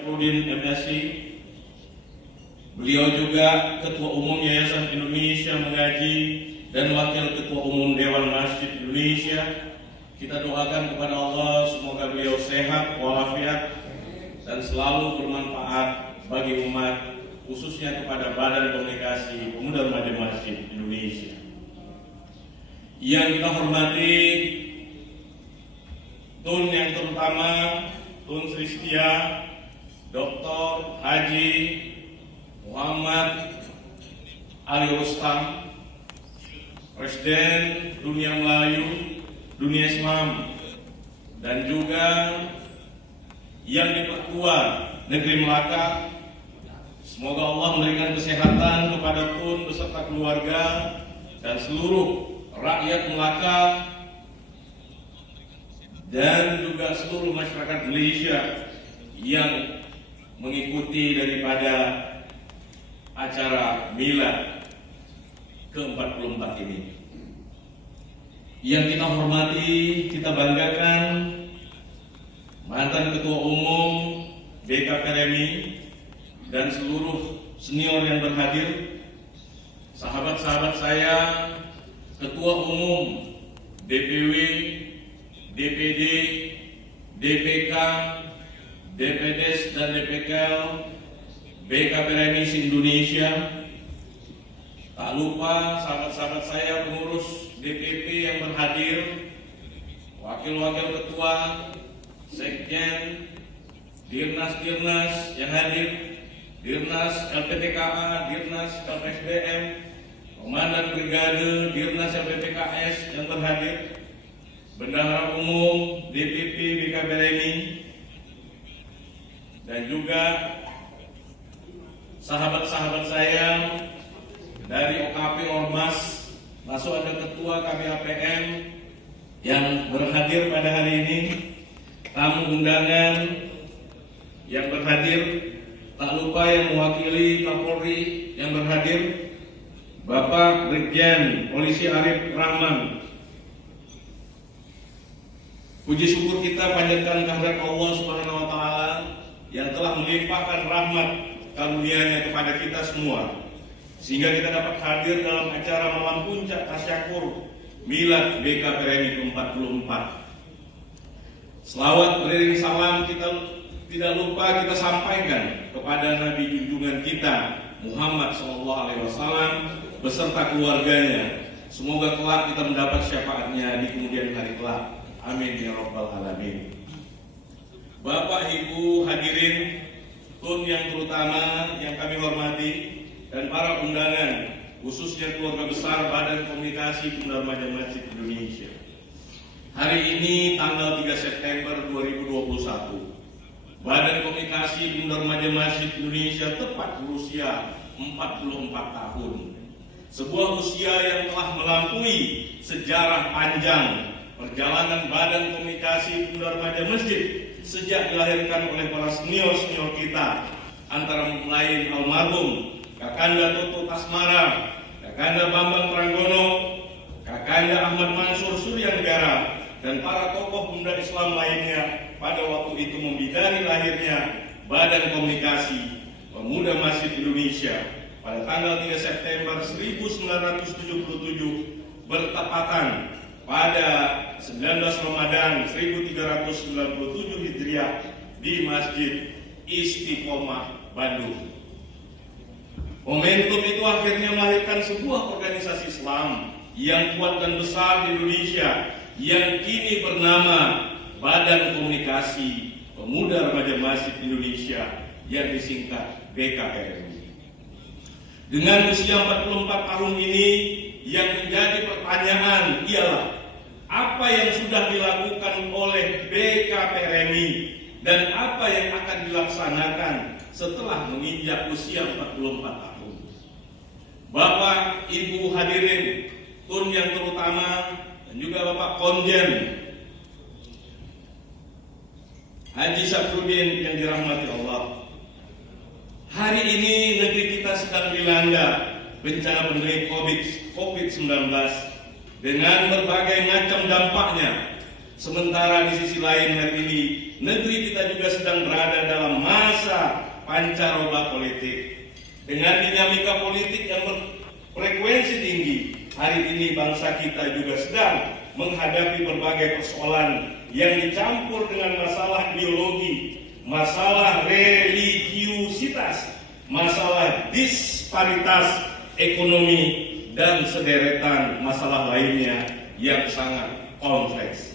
Rudin MSI. Beliau juga Ketua Umum Yayasan Indonesia Mengaji dan Wakil Ketua Umum Dewan Masjid Indonesia. Kita doakan kepada Allah semoga beliau sehat walafiat dan selalu bermanfaat bagi umat, khususnya kepada Badan Komunikasi Pemuda Remaja Masjid Indonesia. Yang kita hormati Tun yang terutama Tun Sri Setia Dr. Haji Muhammad Ali Rustam, Presiden Dunia Melayu, Dunia Islam, dan juga yang Ketua Negeri Melaka. Semoga Allah memberikan kesehatan kepada Tun beserta keluarga dan seluruh rakyat Melaka dan juga seluruh masyarakat Malaysia yang mengikuti daripada acara Milad ke-44 ini. Yang kita hormati, kita banggakan mantan Ketua Umum BKPRMI dan seluruh senior yang berhadir, sahabat-sahabat saya, Ketua Umum DPW, DPD, DPK, DPDes dan DPKL BKPRMI Indonesia. Tak lupa sahabat-sahabat saya pengurus DPP yang berhadir, wakil-wakil ketua, sekjen, dirnas-dirnas yang hadir, dirnas LPTKA, dirnas LPSDM, komandan brigade, dirnas LPTKS yang berhadir, bendahara umum DPP BKPRMI, dan juga sahabat-sahabat saya dari OKP Ormas, masuk ada ketua KPAPM yang berhadir pada hari ini, tamu undangan yang berhadir, tak lupa yang mewakili Kapolri yang berhadir, Bapak Brigjen Polisi Arif Rahman. Puji syukur kita panjatkan kehadirat Allah Subhanahu wa taala yang telah melimpahkan rahmat karunia-Nya kepada kita semua, sehingga kita dapat hadir dalam acara malam puncak tasyakur Milad BKPRMI ke-44. Selawat beriring salam kita tidak lupa kita sampaikan kepada Nabi junjungan kita Muhammad SAW beserta keluarganya. Semoga kelak kita mendapat syafaatnya di kemudian hari kelak. Amin ya rabbal alamin. Bapak Ibu hadirin, Tun yang terutama yang kami hormati, dan para undangan, khususnya keluarga besar Badan Komunikasi Pemuda Remaja Masjid Indonesia. Hari ini tanggal 3 September 2021, Badan Komunikasi Pemuda Remaja Masjid Indonesia tepat berusia 44 tahun. Sebuah usia yang telah melampaui sejarah panjang perjalanan Badan Komunikasi Pemuda Remaja Masjid sejak dilahirkan oleh para senior-senior kita, antara lain almarhum Kakanda Toto Tasmara, Kakanda Bambang Pranggono, Kakanda Ahmad Mansur Suryanegara, dan para tokoh pemuda Islam lainnya pada waktu itu membidani lahirnya Badan Komunikasi Pemuda Masjid Indonesia pada tanggal 3 September 1977 bertepatan pada 19 Ramadan 1397 Hijriah di Masjid Istiqomah Bandung. Momentum itu akhirnya melahirkan sebuah organisasi Islam yang kuat dan besar di Indonesia yang kini bernama Badan Komunikasi Pemuda Remaja Masjid Indonesia yang disingkat BKPRMI. Dengan usia 44 tahun ini, yang menjadi pertanyaan ialah apa yang sudah dilakukan oleh BKPRMI dan apa yang akan dilaksanakan setelah menginjak usia 44 tahun. Bapak, Ibu hadirin, Tun yang terutama, dan juga Bapak Konjen Haji Syafruddin yang dirahmati Allah. Hari ini negeri kita sedang dilanda bencana pandemi COVID-19 dengan berbagai macam dampaknya, Sementara di sisi lain hari ini, negeri kita juga sedang berada dalam masa pancaroba politik. Dengan dinamika politik yang berfrekuensi tinggi, hari ini bangsa kita juga sedang menghadapi berbagai persoalan yang dicampur dengan masalah ideologi, masalah religiusitas, masalah disparitas ekonomi, dan sederetan masalah lainnya yang sangat kompleks.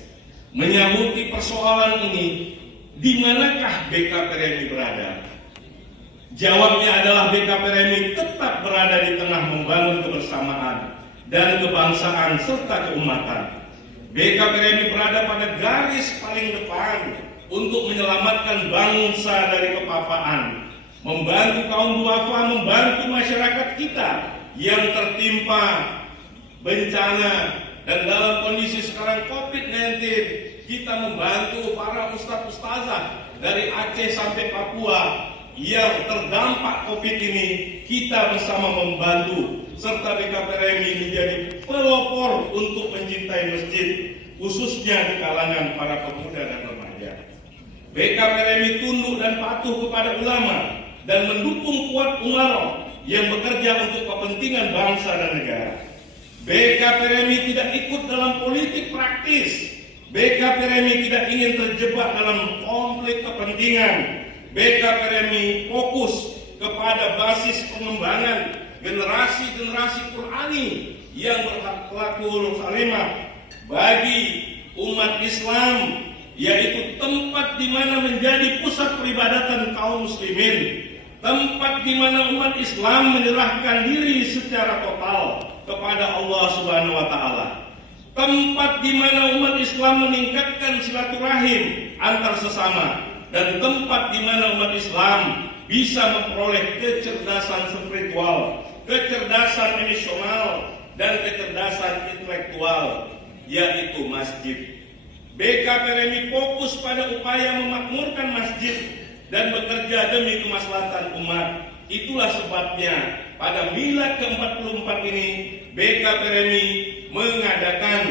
Menyangkuti persoalan ini, di manakah BKPRMI berada? Jawabnya adalah BKPRMI tetap berada di tengah membangun kebersamaan dan kebangsaan serta keumatan. BKPRMI berada pada garis paling depan untuk menyelamatkan bangsa dari kepapaan, membantu kaum duafa, membantu masyarakat kita yang tertimpa bencana. Dan dalam kondisi sekarang COVID-19, kita membantu para ustadz-ustazah dari Aceh sampai Papua yang terdampak COVID ini. Kita bersama membantu, serta BKPRMI menjadi pelopor untuk mencintai masjid, khususnya di kalangan para pemuda dan remaja. BKPRMI tunduk dan patuh kepada ulama dan mendukung kuat umaro yang bekerja untuk kepentingan bangsa dan negara. BKPRMI tidak ikut dalam politik praktis. BKPRMI tidak ingin terjebak dalam konflik kepentingan. BKPRMI fokus kepada basis pengembangan generasi-generasi Qurani yang berakhlakul karimah bagi umat Islam, yaitu tempat di mana menjadi pusat peribadatan kaum muslimin, tempat di mana umat Islam menyerahkan diri secara total kepada Allah Subhanahu wa taala. Tempat di mana umat Islam meningkatkan silaturahim antar sesama, dan tempat di mana umat Islam bisa memperoleh kecerdasan spiritual, kecerdasan emosional, dan kecerdasan intelektual, yaitu masjid. BKPRMI fokus pada upaya memakmurkan masjid dan bekerja demi kemaslahatan umat. Itulah sebabnya pada Milad ke-44 ini BKPRMI mengadakan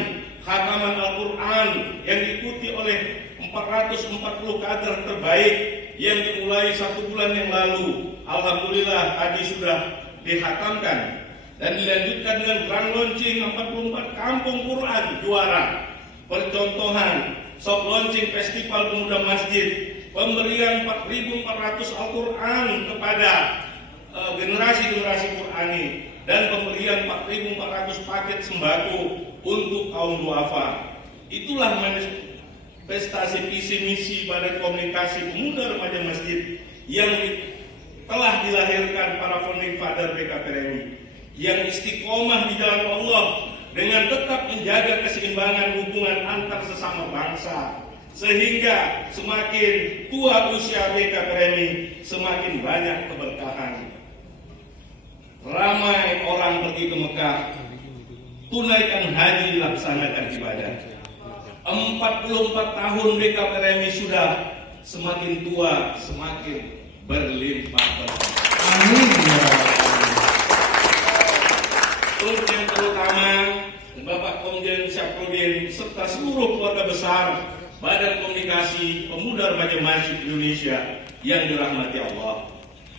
khataman Al-Quran yang diikuti oleh 440 kader terbaik yang dimulai 1 bulan yang lalu. Alhamdulillah tadi sudah dikhatamkan dan dilanjutkan dengan grand launching 44 kampung Quran juara, percontohan soft launching festival pemuda masjid, pemberian 4.400 Al-Quran kepada generasi-generasi Qurani, dan pemberian 4.400 paket sembako untuk kaum duafa. Itulah manifestasi visi misi pada komunikasi pemuda remaja masjid yang telah dilahirkan para founding father BKPRMI, yang istiqomah di jalan Allah dengan tetap menjaga keseimbangan hubungan antar sesama bangsa, sehingga semakin tua usia BKPRMI semakin banyak keberkahan. Ramai orang pergi ke Mekah, tunaikan haji, dilaksanakan ibadah. 44 tahun BKPRMI sudah, semakin tua semakin berlimpah berkah. Amin. Untuk yang terutama Bapak Komjen Syafruddin serta seluruh keluarga besar Badan Komunikasi Pemuda Remaja Masjid Indonesia yang dirahmati Allah.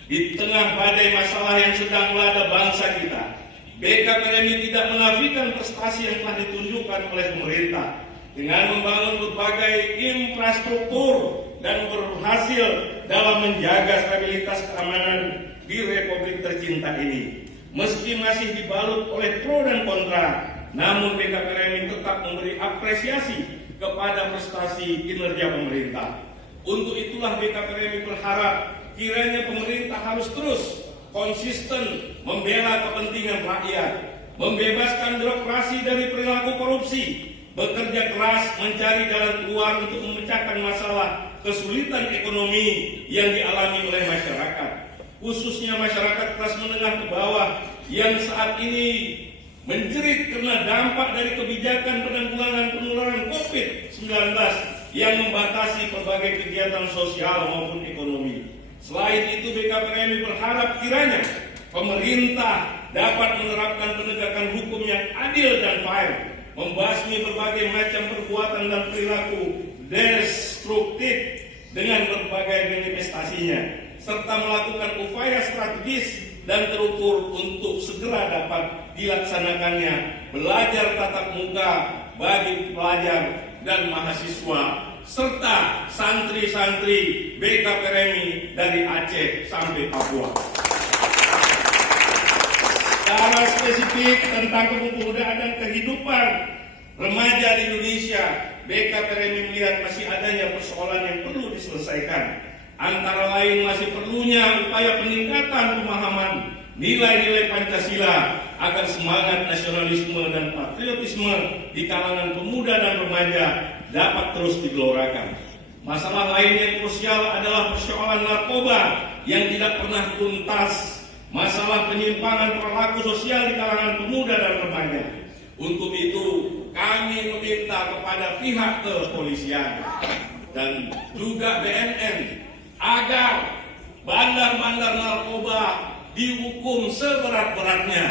Di tengah badai masalah yang sedang melanda bangsa kita, BKPRMI tidak menafikan prestasi yang telah ditunjukkan oleh pemerintah dengan membangun berbagai infrastruktur dan berhasil dalam menjaga stabilitas keamanan di Republik tercinta ini. Meski masih dibalut oleh pro dan kontra, namun BKPRMI tetap memberi apresiasi kepada prestasi kinerja pemerintah. Untuk itulah BKPRMI berharap kiranya pemerintah harus terus konsisten membela kepentingan rakyat, membebaskan birokrasi dari perilaku korupsi, bekerja keras mencari jalan keluar untuk memecahkan masalah kesulitan ekonomi yang dialami oleh masyarakat, khususnya masyarakat kelas menengah ke bawah yang saat ini menjerit karena dampak dari kebijakan penanggulangan penularan COVID-19 yang membatasi berbagai kegiatan sosial maupun ekonomi. Selain itu, BKPRMI berharap kiranya pemerintah dapat menerapkan penegakan hukum yang adil dan fair, membasmi berbagai macam perbuatan dan perilaku destruktif dengan berbagai manifestasinya, serta melakukan upaya strategis dan terukur untuk segera dapat dilaksanakannya belajar tatap muka bagi pelajar dan mahasiswa serta santri-santri BKPRMI dari Aceh sampai Papua. Secara spesifik tentang kepemudaan dan kehidupan remaja di Indonesia, BKPRMI melihat masih adanya persoalan yang perlu diselesaikan. Antara lain masih perlunya upaya peningkatan pemahaman nilai-nilai Pancasila agar semangat nasionalisme dan patriotisme di kalangan pemuda dan remaja dapat terus digelorakan. Masalah lain yang krusial adalah persoalan narkoba yang tidak pernah tuntas, masalah penyimpangan perilaku sosial di kalangan pemuda dan remaja. Untuk itu, kami meminta kepada pihak kepolisian dan juga BNN agar bandar-bandar narkoba dihukum seberat-beratnya.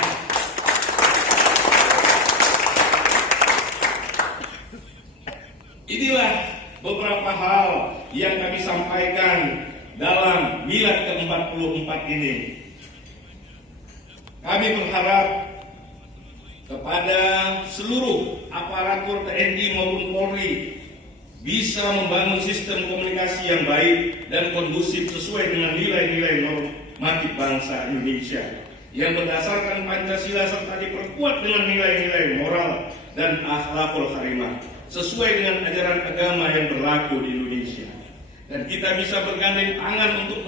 Inilah beberapa hal yang kami sampaikan dalam milad ke-44 ini. Kami berharap kepada seluruh aparatur TNI maupun Polri bisa membangun sistem komunikasi yang baik dan kondusif sesuai dengan nilai-nilai normatif bangsa Indonesia yang berdasarkan Pancasila serta diperkuat dengan nilai-nilai moral dan akhlakul karimah sesuai dengan ajaran agama yang berlaku di Indonesia. Dan kita bisa bergandeng tangan untuk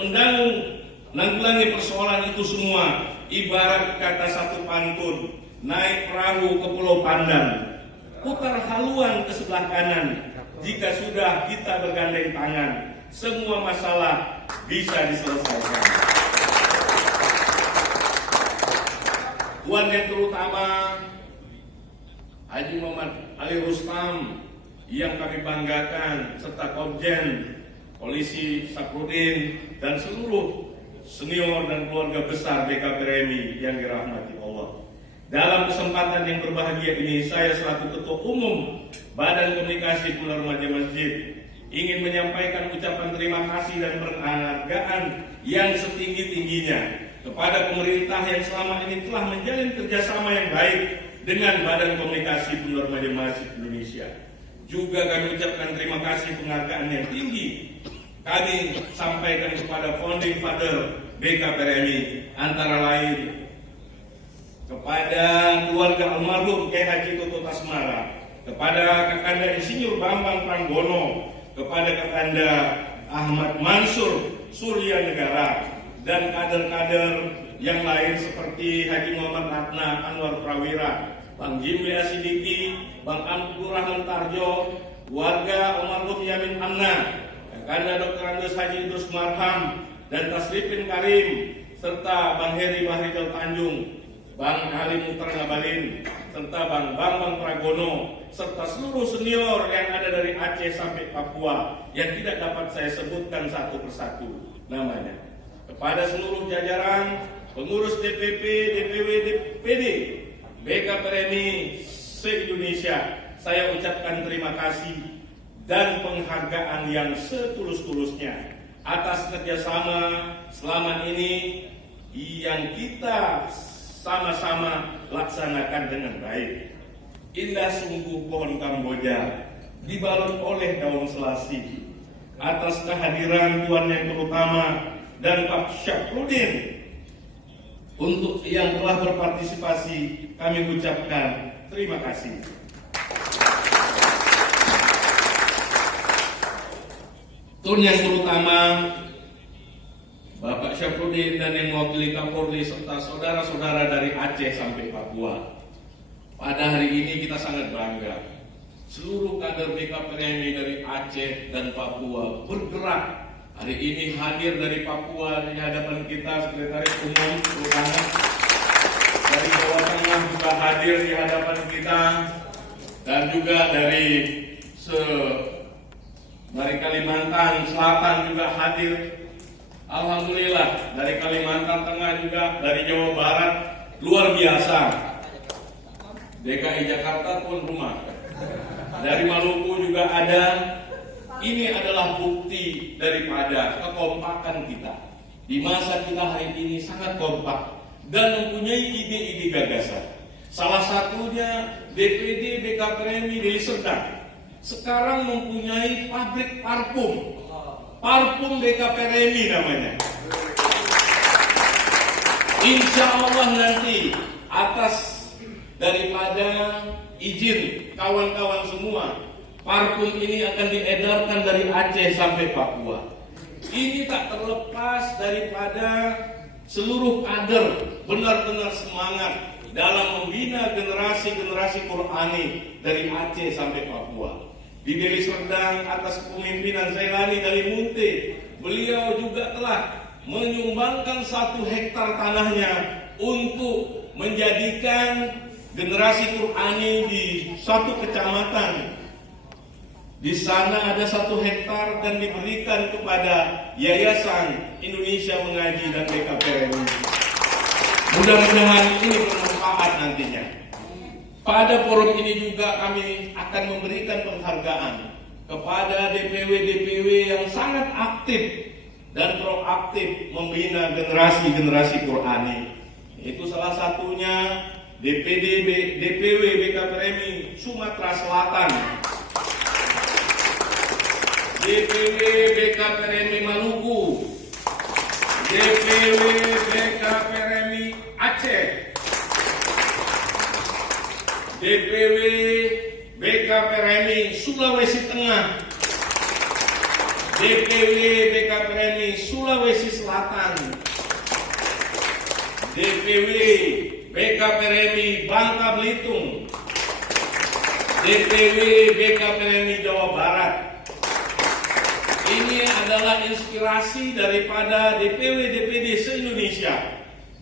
menanggulangi persoalan itu semua. Ibarat kata satu pantun, naik perahu ke Pulau Pandan, putar haluan ke sebelah kanan. Jika sudah kita bergandeng tangan, semua masalah bisa diselesaikan. Tuan yang terutama Haji Muhammad Ali Rustam yang kami banggakan, serta Komjen Polisi Saprudin dan seluruh senior dan keluarga besar BKPRMI yang dirahmati Allah. Dalam kesempatan yang berbahagia ini, saya selaku Ketua Umum Badan Komunikasi Pemuda Remaja Masjid ingin menyampaikan ucapan terima kasih dan penghargaan yang setinggi-tingginya kepada pemerintah yang selama ini telah menjalin kerjasama yang baik dengan Badan Komunikasi Pemuda Remaja Masjid Indonesia. Juga kami ucapkan terima kasih penghargaan yang tinggi kami sampaikan kepada Founding Father BKPRMI, antara lain kepada keluarga almarhum Kiai Haji Toto Tasmara, kepada Kakanda Insinyur Bambang Pranggono, kepada Kakanda Ahmad Mansur Surya Negara, dan kader-kader yang lain seperti Haji Muhammad Ratna Anwar Prawira, Bang Jimli Asidiki, Bang Abdul Rahman Tarjo, warga almarhum Yamin Amna, Kakanda Dr. Andes Haji Idrus Marham dan Tasrifin Karim, serta Bang Heri Bahrijal Tanjung, Bang Ali Mukhtar Ngabalin, serta Bang Bambang Pragono, serta seluruh senior yang ada dari Aceh sampai Papua yang tidak dapat saya sebutkan satu persatu namanya. Kepada seluruh jajaran pengurus DPP, DPW, DPD BKPRMI se-Indonesia, saya ucapkan terima kasih dan penghargaan yang setulus-tulusnya atas kerjasama selama ini yang kita sama-sama laksanakan dengan baik. Indah sungguh pohon Kamboja dibalut oleh daun selasih. Atas kehadiran Tuan yang terutama dan Pak Syafruddin untuk yang telah berpartisipasi, kami ucapkan terima kasih. Tuan yang terutama Bapak Syafruddin dan yang mewakili Kapolri serta saudara-saudara dari Aceh sampai Papua. Pada hari ini kita sangat bangga. Seluruh kader BKPRMI dari Aceh dan Papua bergerak. Hari ini hadir dari Papua di hadapan kita, Sekretaris Umum terutama dari Jawa Tengah juga hadir di hadapan kita, dan juga dari Kalimantan Selatan juga hadir. Alhamdulillah, dari Kalimantan Tengah juga, dari Jawa Barat, luar biasa. DKI Jakarta pun rumah. Dari Maluku juga ada. Ini adalah bukti daripada kekompakan kita. Di masa kita hari ini sangat kompak dan mempunyai ide-ide gagasan. Salah satunya DPD BK Premi Deli Serdang sekarang mempunyai pabrik parfum. Parfum BK Premi namanya. Insya Allah nanti atas daripada izin kawan-kawan semua, parfum ini akan diedarkan dari Aceh sampai Papua. Ini tak terlepas daripada seluruh kader benar-benar semangat dalam membina generasi-generasi Qurani dari Aceh sampai Papua. Di Deli Serdang atas kepemimpinan Zailani dari Munte, beliau juga telah menyumbangkan 1 hektar tanahnya untuk menjadikan generasi Qurani di suatu kecamatan. Di sana ada 1 hektar dan diberikan kepada Yayasan Indonesia Mengaji dan BKPRMI. Mudah-mudahan ini bermanfaat nantinya. Pada forum ini juga kami akan memberikan penghargaan kepada DPW-DPW yang sangat aktif dan proaktif membina generasi-generasi Qurani. Itu salah satunya DPW BKPRMI Sumatera Selatan, DPW BKPRMI Maluku, DPW BKPRMI Aceh, DPW BKPRMI Sulawesi Tengah, DPW BKPRMI Sulawesi Selatan, DPW BKPRMI Bangka Belitung, DPW BKPRMI Jawa Barat. Ini adalah inspirasi daripada DPW-DPD se-Indonesia,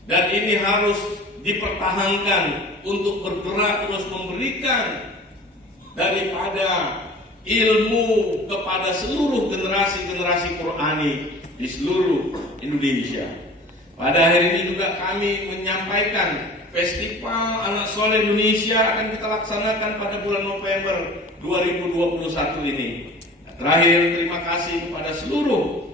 dan ini harus dipertahankan untuk bergerak terus memberikan daripada ilmu kepada seluruh generasi-generasi Qurani di seluruh Indonesia. Pada hari ini juga kami menyampaikan Festival Anak Soleh Indonesia akan kita laksanakan pada bulan November 2021 ini. Terakhir, terima kasih kepada seluruh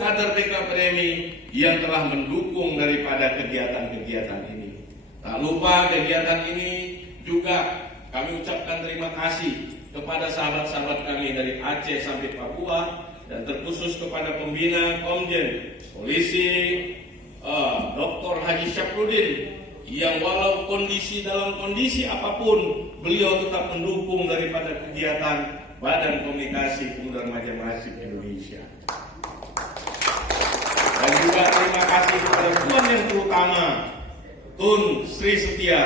kader BKPRMI yang telah mendukung daripada kegiatan-kegiatan ini. Tak lupa kegiatan ini juga kami ucapkan terima kasih kepada sahabat-sahabat kami dari Aceh sampai Papua, dan terkhusus kepada pembina Komjen Polisi Dr. Haji Syafruddin yang walau dalam kondisi apapun beliau tetap mendukung daripada kegiatan Badan Komunikasi Pemuda Remaja Masjid Indonesia. Dan juga terima kasih kepada Tuan yang terutama Tun Sri Setia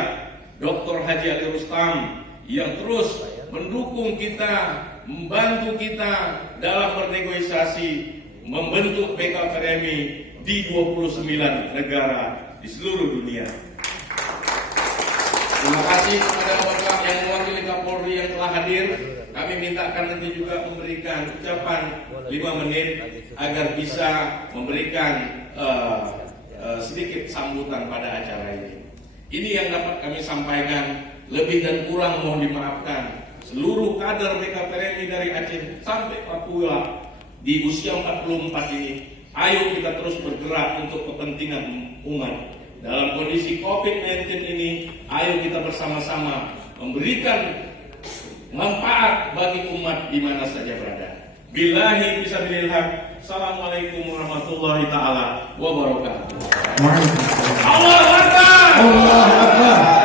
Dr. Haji Ali Rustam yang terus mendukung kita, membantu kita dalam bernegosiasi membentuk BKPRMI di 29 negara di seluruh dunia. Terima kasih kepada Bapak yang mewakili Kapolri yang telah hadir. Kami mintakan nanti juga memberikan ucapan 5 menit agar bisa memberikan sedikit sambutan pada acara ini. Ini yang dapat kami sampaikan. Lebih dan kurang mohon dimaafkan. Seluruh kader BKPRMI dari Aceh sampai Papua di usia 44 ini, ayo kita terus bergerak untuk kepentingan umat. Dalam kondisi COVID-19 ini, ayo kita bersama-sama memberikan manfaat bagi umat di mana saja berada. Billahi fisabilillah. Assalamualaikum warahmatullahi taala wabarakatuh. Waalaikumsalam. Allahu Akbar. Allahu Akbar.